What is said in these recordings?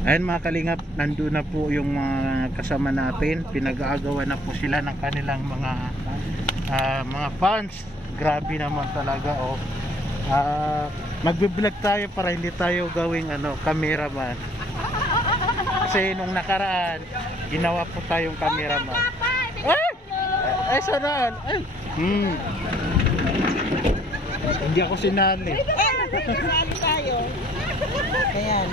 Ayan mga kalingap, nandun na po yung mga kasama natin. Pinag-aagawan na po sila ng kanilang mga fans. Grabe naman talaga oh. Magbe-vlog tayo para hindi tayo gawing cameraman. Kasi nung nakaraan, ginawa po tayong cameraman. Ay saraan. Ay. Hindi ako sinali. Saan tayo? Ayan.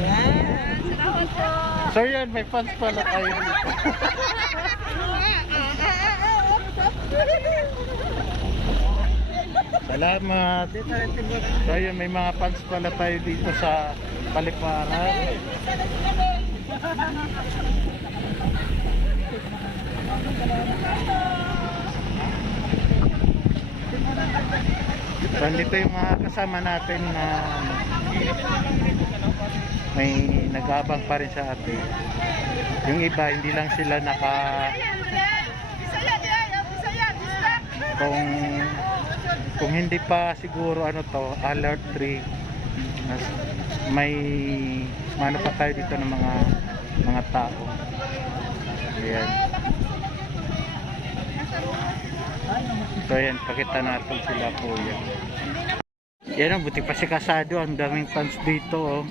Ayan. Salamat po. So yan, may fans pala tayo dito. Salamat. So yun, may mga fans pala tayo dito sa Paliparan. So dito yung mga kasama natin na may nag-aabang pa rin sa atin. Yung iba hindi lang sila kung hindi pa siguro alert 3 may pa tayo dito ng mga tao. Ayan. So ayan, pakita natin sila po yan. Yan buti pa si Casado, ang daming fans dito oh.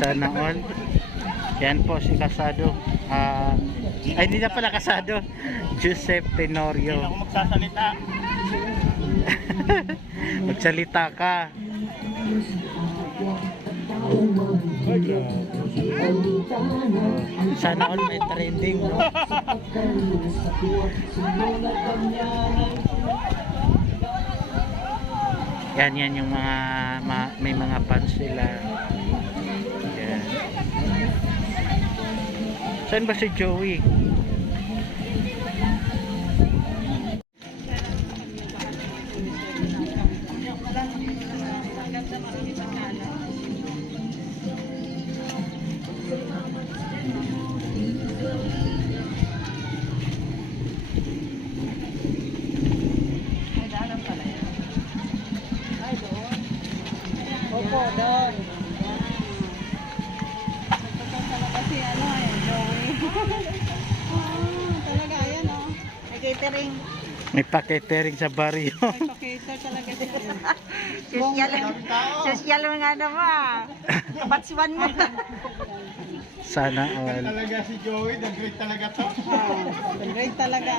Sana all. Yan po si Casado. Ay hindi na pala Casado, Joseph Tenorio. Hindi ako magsasalita. Magsalita ka. Sana all may trending no? Yan yung may mga fans sila. Yan. Saan ba si Joey? Opo, doon. Kasi Joey. Talaga, ayan o. May catering. May pa-catering sa barrio. May pa-cater talaga siya. Sosyal mo nga naman. Kabatsiwan mo. Sana all. Talaga si Joey, the great talaga to. The great talaga.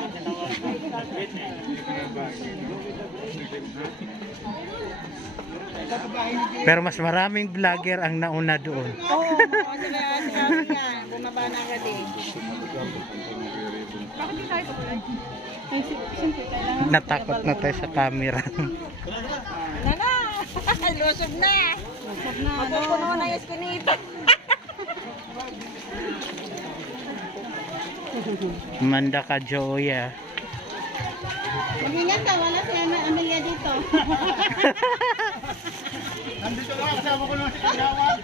Pero mas maraming vlogger ang nauna doon. Oo, kasi nga. Bumaba na agad eh. Bakit di tayo tuloy? Natakot na tayo sa camera. Nana! Lusog na! Lusog na. Magpupuno na yung skinita. Manda ka Joya. Mag-ingat ka, wala si Amelia dito. Nandito lang, kasama ko naman si Kagawad.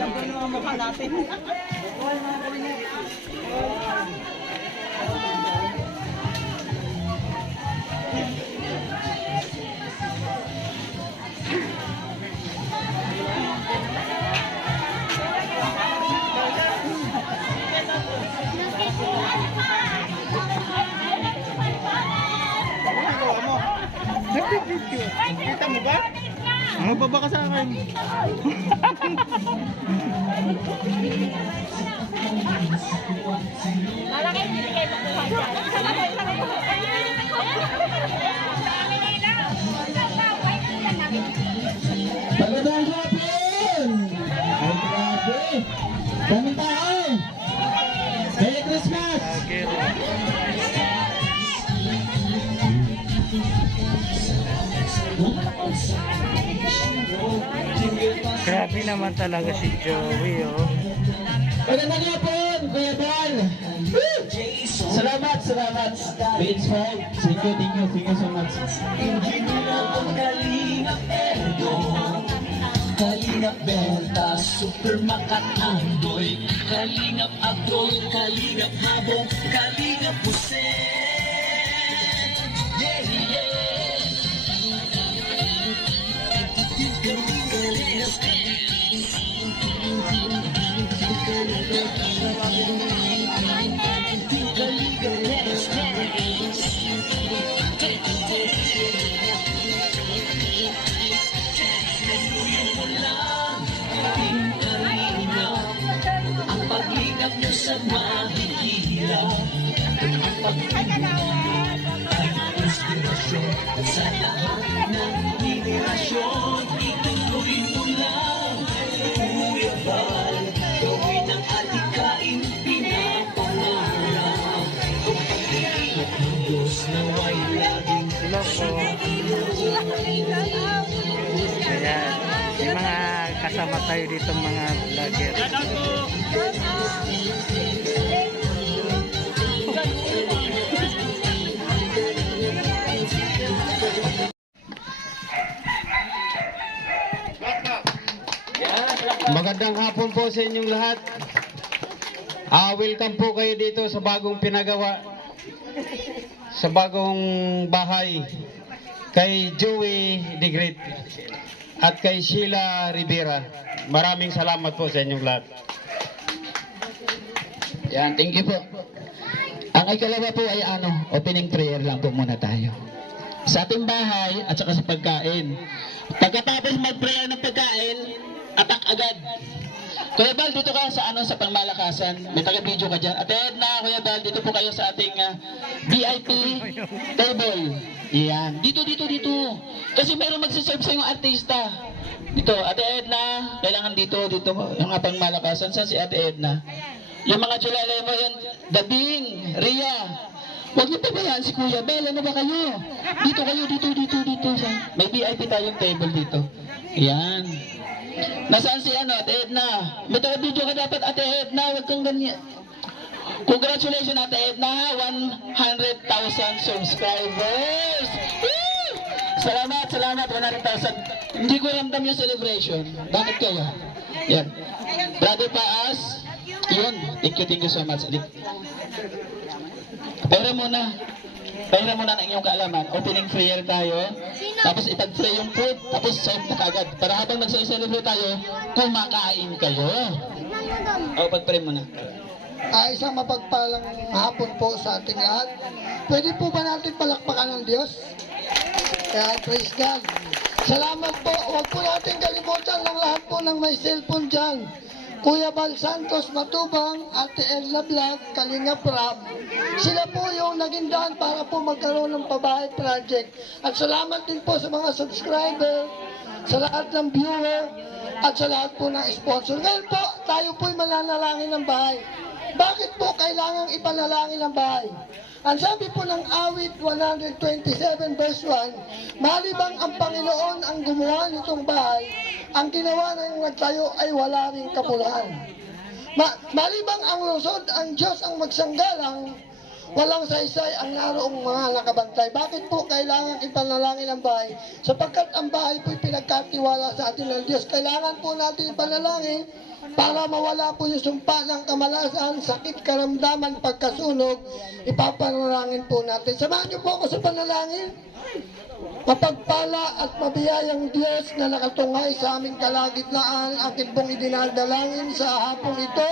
Nandun ang mukha natin. Kita mo ba? Magbaba ka sa akin. Malaki hindi kayo makuha dyan. Pagandang hapon! Ay, grabe! Daming tao! Merry Christmas! Grabe naman talaga si Joey, oh. Magandang hapon, Kuya Bal. Salamat, salamat. Page 5. Thank you so much. Kalingap Benta, Super Makat Andoy, Kalingap Adoy, Kalingap Habong, Kalingap Hussein. Yeah, yeah. Ang paglingap niyo sa mahihirap, ang paglingap ay inspirasyon sa lahat ng henerasyon. Ituloy mo lang, Kuya Bal, gawin ang adikain pinapangarap. Ang paglingap ng Diyos naway laging Hello po. Ayan. May mga kasama tayo dito mga vlogger. Magandang hapon po sa inyong lahat. Welcome po kayo dito sa bagong pinagawa, sa bagong bahay kay Joey the Great at kay Sheila Rivera. Maraming salamat po sa inyong lahat. Yan, thank you po. Ang ikalawa po ay opening prayer lang po muna tayo. Sa ating bahay at saka sa pagkain. Pagkatapos mag-prayer ng pagkain, atak agad. Kuya Bal, dito ka sa sa pangmalakasan. May taga-video ka dyan. At na, Kuya Bal, dito po kayo sa ating VIP table. Yan. Dito. Kasi meron magsiserve sa yung artista. Dito, Ate Edna, kailangan dito, yung pangmalakasan. Saan si Ate Edna? Yung mga tsulalay mo yan, Dabing, Ria. Huwag niyo pabayaan si Kuya Bal, ano ba kayo? Dito kayo, dito. May VIP tayong table dito. Yan. Nasaan si Ate Edna? May taga-video ka dapat, Ate Edna, huwag kang ganyan. Congratulations, Ate Edna, 100,000 subscribers! Woo! Salamat, 100,000. Hindi ko ramdam yung celebration. Bakit kaya? Yan. Brother Paas, yun. Thank you so much. Pera muna ng inyong kaalaman. Opening prayer tayo. Tapos ipag-pray yung food. Tapos serve na kagad. Para habang nagse-celebrate tayo, kumakain kayo. Pag-pray muna. Isang mapagpalang hapon po sa ating lahat. Pwede po ba natin palakpakan ng Diyos? Kaya praise God. Salamat po. Huwag po natin kalimutan ng lahat po ng may cellphone dyan. Kuya Bal Santos Matubang, Ate Erla Vlog, Kalinga Prab. Sila po yung naging daan para po magkaroon ng pabahay project. At salamat din po sa mga subscriber, sa lahat ng viewer, at sa lahat po ng sponsor. Ngayon po, tayo po'y mananalangin ng bahay. Bakit po kailangang ipanalangin ng bahay? Ang sabi po ng awit 127 verse 1, malibang ang Panginoon ang gumawa nitong bahay, ang ginawa ng nagtayo ay wala ring kapulahan. Malibang ang lungsod, ang Diyos ang magsanggalang, walang saysay ang naroong mga nakabantay. Bakit po kailangan ipanalangin ang bahay? Sapagkat ang bahay po'y pinagkatiwala sa atin ng Diyos. Kailangan po natin ipanalangin para mawala po yung sumpa ng kamalasan, sakit, karamdaman, pagkasunog. Ipapanalangin po natin. Samahan niyo po ako sa panalangin. Mapagpala at mabiyayang Diyos na nakatunghay sa aming kalagitnaan, akin pong idinadalangin sa hapong ito.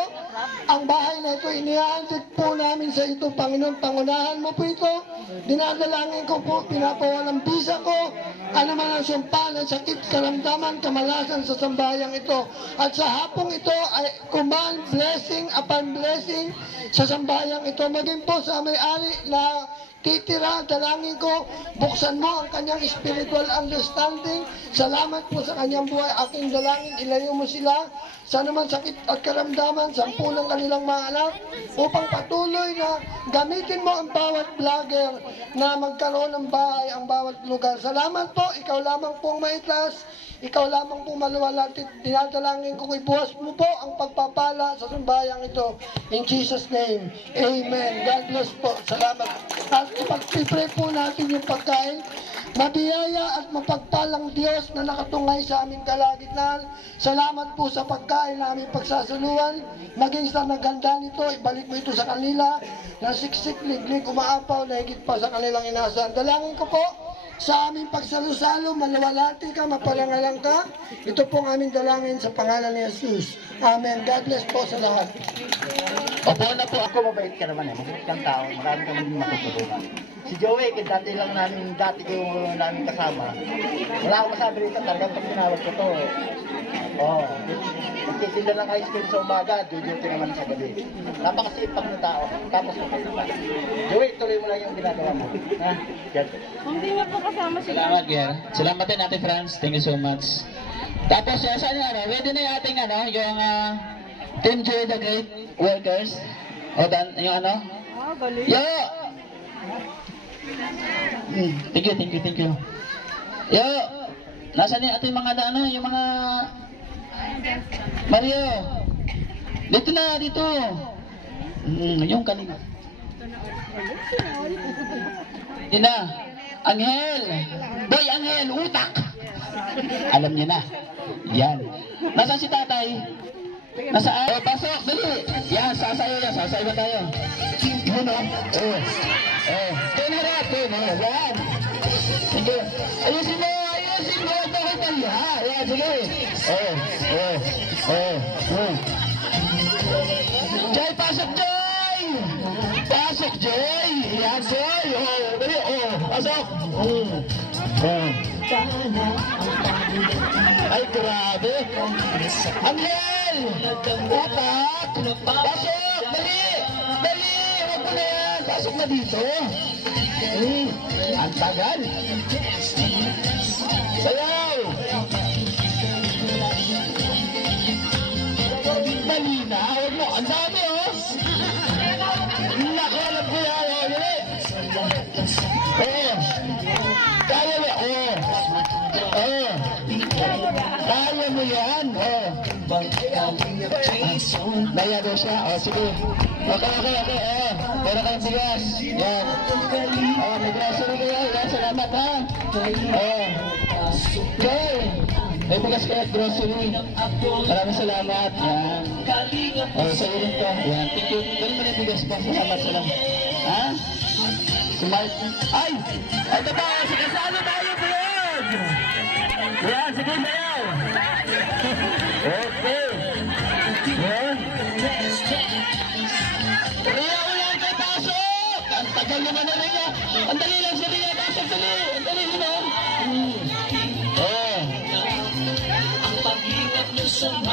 Ang bahay na ito, inihahandog po namin sa ito, Panginoon, pangunahan mo po ito. Dinadalangin ko po, pinapawalang bisa ko, ano man ang sumpa ng sakit, karamdaman, kamalasan sa sambayang ito. At sa hapong ito ay command blessing upon blessing sa sambayang ito. Maging po sa may-ari na titira. Dalangin ko, buksan mo ang kanyang spiritual understanding. Salamat po sa kanyang buhay. Aking dalangin, ilayo mo sila sa naman sakit at karamdaman sa ng kanilang mga anak upang patuloy na gamitin mo ang bawat vlogger na magkaroon ng bahay ang bawat lugar. Salamat po, ikaw lamang pong maitlas, ikaw lamang pong maluwalhati. Dinadalangin kong ibuhas mo po ang pagpapala sa sambayang ito. In Jesus' name, Amen. God bless po. Salamat. At ipag-pray po natin yung pagkain. Mabiyaya at mapagpalang Diyos na nakatungay sa aming kalagitnaan. Salamat po sa pagkain na aming pagsasaluhan. Maging sa naganda nito, ibalik mo ito sa kanila na siksik, liglig, umaapaw na higit pa sa kanilang inasahan. Dalangin ko po sa aming pagsalusalo, malawalati ka, mapalangalang ka. Ito pong aming dalangin sa pangalan ni Jesus. Amen. God bless po sa lahat. Opo na po. Ako mabait ka naman eh, mabait kang tao, marami kang maging matutulungan. Si Joey, dati ko namin kasama. Wala akong masabi rito, talagang pag tinawag ko to eh. Oo. Magtitinda lang ice cream sa umaga, duty naman sa gabi. Napakasipag na tao, tapos mapagpapag. Joey, tuloy mo lang yung ginagawa mo. Ha? Yan. Salamat, Ger. Salamat din Ate Franz. Thank you so much. Tapos, saan yung ready na yung ating yung Team Joy the Great Workers. O, yung Yo! Thank you. Yo! Nasaan yung ating mga yung mga... Mario! Dito na, dito! Yung kanina. Yun na. Angel! Boy, Angel! Utak! Alam niyo na. Yan. Nasaan si tatay? Nasaan? Oh, pasok! Dali! Yan, sasayo na tayo. Yun o. Doon harap, doon o. Yan. Sige. Ayusin mo! Bakit tayo? Yan, sige. Joy, pasok, Joy! Pasok, Joy! Yan, Joy! Dali, pasok! Ay, grabe! Angel! Utak! Pasok! Dali! Huwag mo na yan! Pasok na dito! Ang tagal! Sayaw! Mali na! Huwag mo! Ang dami, oh! Naku! Alam ko yan! Dali! Kaya mo! Kaya mo yan! Naya daw siya. Sige. Okay. Meron kayong bigas. Yan. May grocery kayo. Yan. Salamat, ha. Okay. May bigas kayo at grocery. Maraming salamat. Yan. Sa'yo rin to. Yan. Thank you. Ganun mo na yung bigas po. Salamat. Ha? Smart. Ay! Ito ba? Sige, saan tayo po yan? Yan. Sige, sayaw. Okay. Ria, ulan kayo, pasok! Ang tagal naman na Ria. Ang dali lang si Ria, pasok, dali. Ang dali nyo.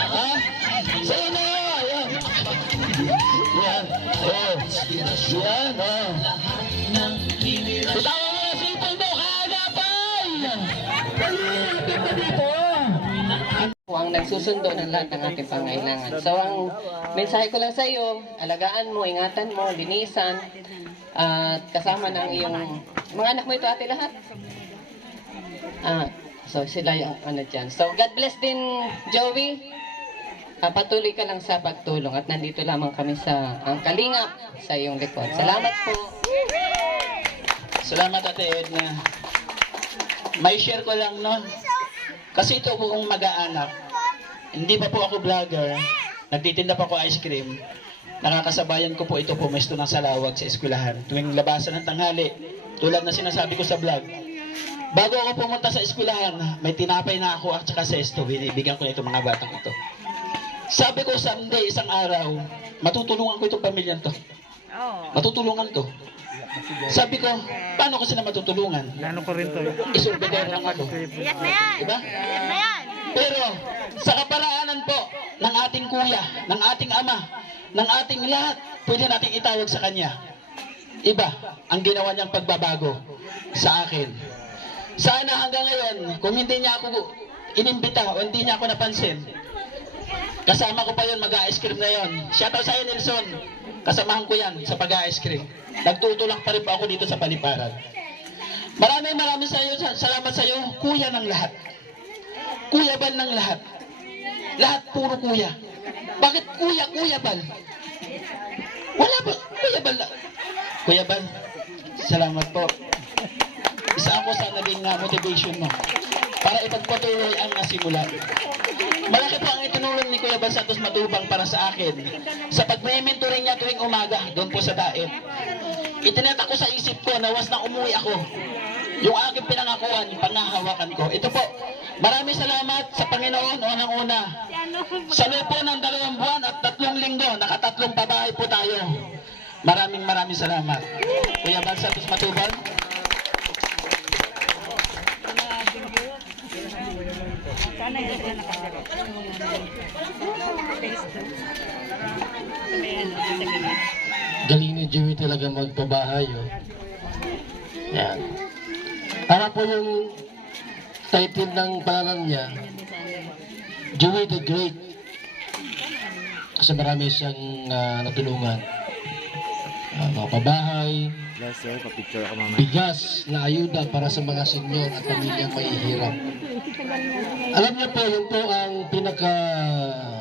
Ha? Sa'yo na, yan. Tutawa mo na sipon mo, kaagapay! Dali, dito. Ang nagsusundo ng lahat ng ating pangailangan. So, ang mensahe ko lang sa iyo, alagaan mo, ingatan mo, linisan, at kasama ng iyong mga anak mo ito, ate, lahat. So, sila yung dyan. So, God bless din, Joey. Patuloy ka lang sa pagtulong at nandito lamang kami sa kalingap sa iyong likod. Salamat po. Salamat, Ate Edna. May share ko lang, no? Kasi ito po kong mag-aanak. Hindi pa po ako vlogger. Nagtitinda pa ako ice cream. Nakakasabayan ko po ito pumesto ng salawag sa eskwelahan. Tuwing labasan ng tanghali, tulad na sinasabi ko sa vlog. Bago ako pumunta sa eskwelahan, may tinapay na ako at saka sesto. Binibigyan ko na itong mga batang ito. Sabi ko someday, isang araw, matutulungan ko itong pamilyang to. Matutulungan ko. Sabi ko, paano ko sila matutulungan? Ano ko rin to? Isulbidor lang ako. Iyak na yan! Diba? Iyak na yan! Pero sa kaparaanan po ng ating kuya, ng ating ama, ng ating lahat, pwede nating itawag sa kanya. iba ang ginawa niyang pagbabago sa akin. Sana hanggang ngayon, kung hindi niya ako inimbita o hindi niya ako napansin, kasama ko pa yun, mag-ice cream na yun. Shoutout sa iyo, Nelson. Kasamahan ko yan sa pag-ice cream. Nagtutulak pa rin po ako dito sa Paliparan. Maraming salamat sa iyo, kuya ng lahat. Kuya Bal ng lahat. Lahat puro kuya. Bakit kuya Bal? Wala ba? Kuya Bal. Kuya Bal, salamat po. Isa ako sa naging motivation mo para ipagpatuloy ang nasimulan. Malaki po ang itinulong ni Kuya Bal Santos Matubang para sa akin sa pag-mentoring niya tuwing umaga doon po sa daip. Itinatak ko sa isip ko na was na umuwi ako. Yung aking pinangakuan, panghahawakan ko. Ito po, maraming salamat sa Panginoon unang-una. Sa loob po ng 2 buwan at 3 linggo, nakatatlong pabahay po tayo. Maraming salamat. Kuya Bal Santos Matubang. Galing ni Joey talaga magpabahay. Oh. Yan. Para po yung title ng pangalan niya, Joey the Great. Kasi marami siyang natulungan. Mga pabahay, bigas na ayuda para sa mga senyor at pamilyang mahihirap. Alam niyo po, yun po ang pinaka-goal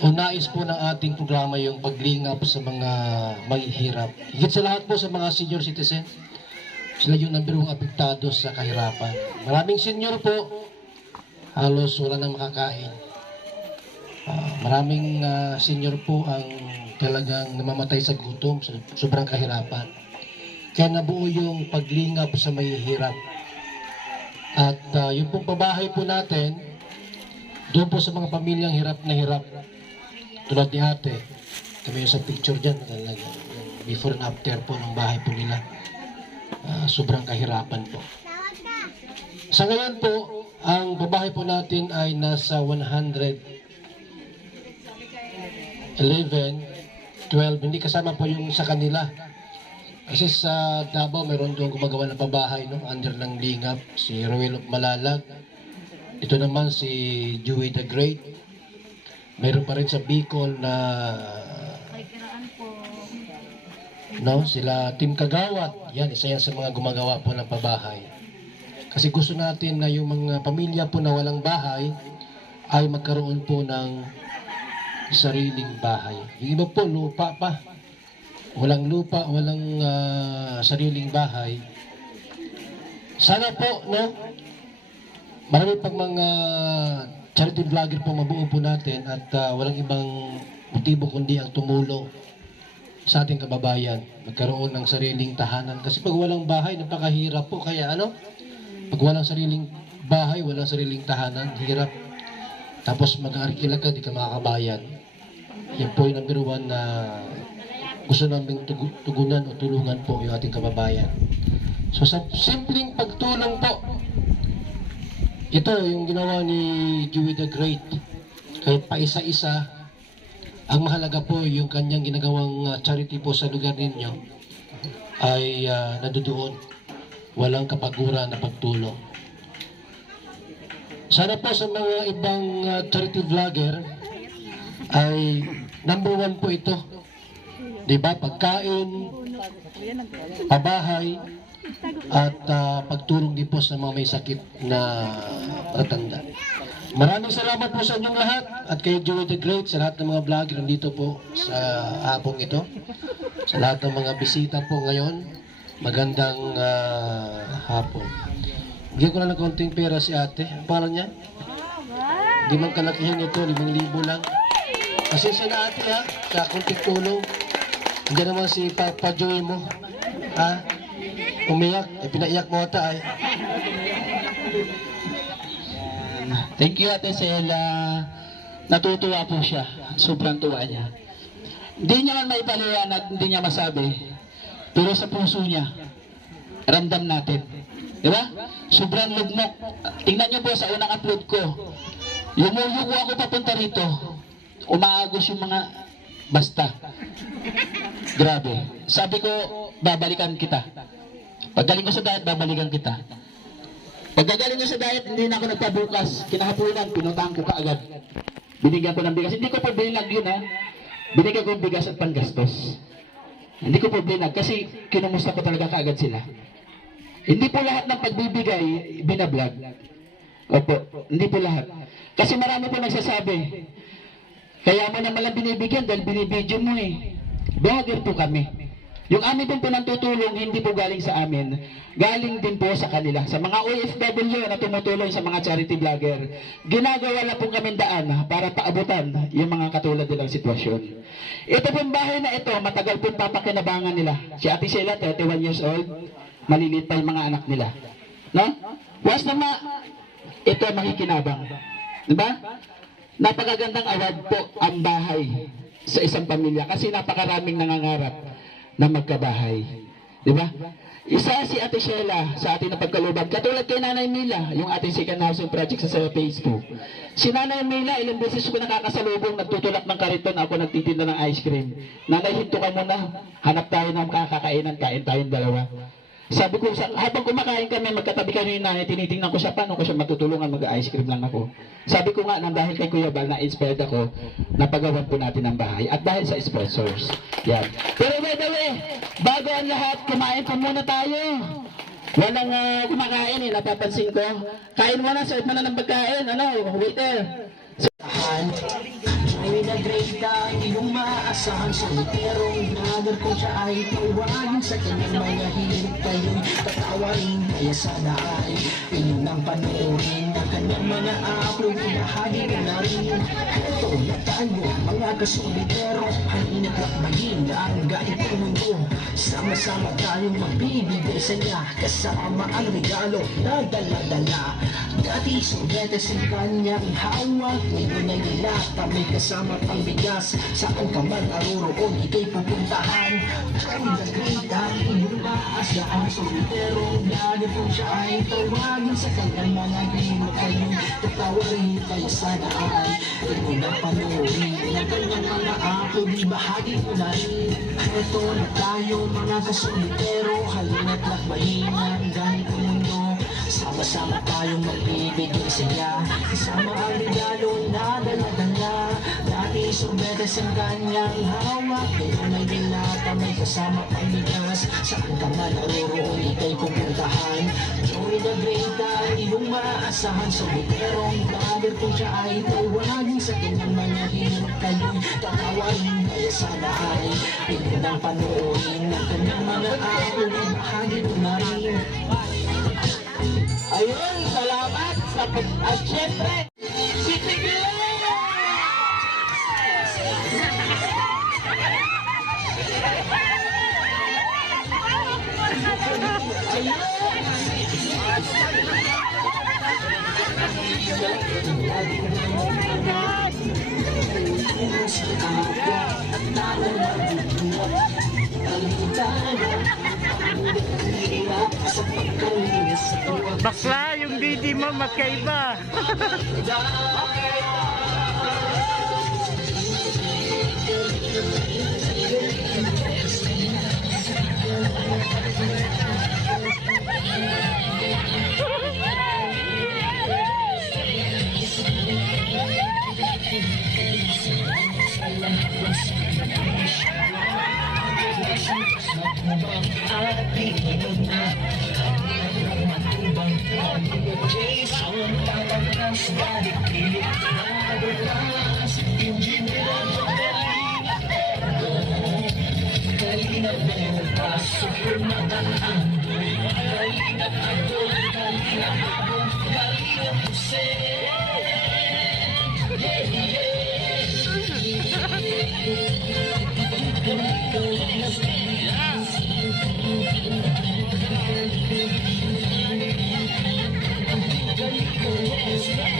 o nais po ng ating programa, yung paglingap sa mga mahihirap. Higit sa lahat po sa mga senior citizen, sila yung number 1 apektado sa kahirapan. Maraming senior po, halos wala nang makakain. Maraming senior po ang talagang namamatay sa gutom, sa sobrang kahirapan. Kaya nabuo yung paglingap sa mahihirap. At yung pong pabahay po natin, doon po sa mga pamilyang hirap na hirap. Tulad ni ate, kami yung sa picture dyan, before and after po ng bahay po nila. Sobrang kahirapan po. Sa ngayon po, ang pabahay po natin ay nasa 111, 12, hindi kasama po yung sa kanila. Kasi sa Davao, mayroon doon gumagawa ng pabahay, no? Under ng lingap, si Roel of Malalag. Ito naman si Joey the Great. Mayroon pa rin sa Bicol na sila Team Kagawad. Yan, isa yan sa mga gumagawa po ng pabahay. Kasi gusto natin na yung mga pamilya po na walang bahay ay magkaroon po ng sariling bahay. Yung iba po, lupa pa. Walang lupa, walang sariling bahay. Sana po, no? Marami pang mga charity vlogger po mabuo po natin at walang ibang motibo kundi ang tumulong sa ating kababayan. Magkaroon ng sariling tahanan. Kasi pag walang bahay, napakahirap po. Kaya pag walang sariling bahay, walang sariling tahanan, hirap. Tapos mag-aarkila ka, di ka makakabayan. Yan po yung number 1 na gusto namin tugunan o tulungan po yung ating kababayan. So sa simpleng pagtulong po, ito yung ginawa ni Joey the Great. Kahit pa isa-isa, ang mahalaga po yung kanyang ginagawang charity po sa lugar ninyo ay nadudoon. Walang kapaguran na pagtulong. Sana po sa mga ibang charity vlogger ay number 1 po ito. Diba? Pagkain, pabahay, at pagtulong din po sa mga may sakit na matanda. Maraming salamat po sa inyong lahat at kay Joey the Great, sa lahat ng mga vlogger nandito po sa hapong ito. Sa lahat ng mga bisita po ngayon, magandang hapon. Bigyan ko na ng konting pera si ate. Ang pangalan niya? Hindi man kalakihin ito, 5,000 lang. Pasensya na ate ha, sa konting tulong. Andiyan naman si Papa Joey mo. Ha? Umiyak, pinaiyak mo ata ay. Thank you ate Sela. Natutuwa po siya. Sobrang tuwa niya. Hindi niya man maipaliwanag, hindi niya masabi. Pero sa puso niya, ramdam natin. Diba? Sobrang lugmok. Tingnan niyo po sa unang upload ko. Lumuyuko ako papunta rito. Umaagos yung mga basta. Grabe. Sabi ko, babalikan kita. Paggaling ko sa diet, babalikan kita. Pagkagaling ko sa diet, hindi na ako nagpabukas. Kinahapunan, pinuntahan ko kaagad. Binigyan ko ng bigas. Hindi ko pa binag yun, ha. Binigyan ko ng bigas at panggastos. Hindi ko po binag kasi kinumusta ko talaga kaagad sila. Hindi po lahat ng pagbibigay, binablog. Opo, hindi po lahat. Kasi marami po nagsasabi, kaya mo naman lang binibigyan dahil binibidyo mo eh. Vlogger po kami. Yung amin pong pinantutulong, hindi po galing sa amin. Galing din po sa kanila. Sa mga OFW na tumutulong sa mga charity vlogger, ginagawa na po kami daan para paabutan yung mga katulad nilang sitwasyon. Ito pong bahay na ito, matagal pong papakinabangan nila. Si Ate Sheila, 31 years old, maliliit pa yung mga anak nila. No? Once na ito makikinabang. Diba? Napakagandang award po ang bahay sa isang pamilya kasi napakaraming nangangarap na magkabahay. Diba? Isa si Ate Sheila sa ating napagkalubad. Katulad kay Nanay Mila, yung ating second housing project sa Facebook. Si Nanay Mila, ilang beses ko nakakasalubong, nagtutulak ng kariton, ako nagtitinda ng ice cream. Nanay, hinto ka muna. Hanap tayo ng kakakainan, kain tayong dalawa. Sabi ko, habang kumakain kami, magkatabi kami na, tinitingnan ko siya, paano ko siya matutulungan, mag-ice cream lang ako. Sabi ko nga, nang dahil kay Kuya Bal, na-inspired ako, napagawan po natin ang bahay. At dahil sa sponsors. Yan. Pero by the way, bago ang lahat, kumain po muna tayo. Walang kumakain eh, napapansin ko. Kain muna, serve mo na ng pagkain. Ano, waiter. Ay nagreita, iyong maaasahan sa literong vlogger kung siya ay tawagin sa kanyang mga hirit kayo'y tatawarin kaya sana ay inyong nang panoorin ang kanyang mga upload inahagi ko na rin ito na tayo mga kasolitero ang inatrakbahin ang ganitong mundo sama-sama tayong magbibigay sa niya kasama ang regalo na dala-dala dati subetes ang kanyang hawak ngayon ay nilata may kasama pang bigas saan ka man aroroon ikay pupuntahan ay nagreita iyong maasaan solitero lagi po siya ay tawagin sa kanyang mga bino kayo tatawarin kaya sana ay ito na panoorin ng kanyang mga ako di bahagi ko na rin ito na tayo mga kasolitero halina't lakbahin ang ganito mundo sama-sama tayong magbibigay sa iya kasama ang regalo na dala-dala dati sorbetes ang kanyang hawak ngayon ay dilata may kasama pang bigas saan ka man naroroon ikay pupuntahan Joey the Great ang iyong maaasahan soliterong vlogger kung siya ay tawagin sa kanyang mga hirap kayo'y tatawarin kaya sana ay ito nang panoorin ng kanyang mga ako bahagi ko na rin. Ayun, salamat sa at syempre, si Tigre! Bakla, yung BD mo magkaiba. Yeah.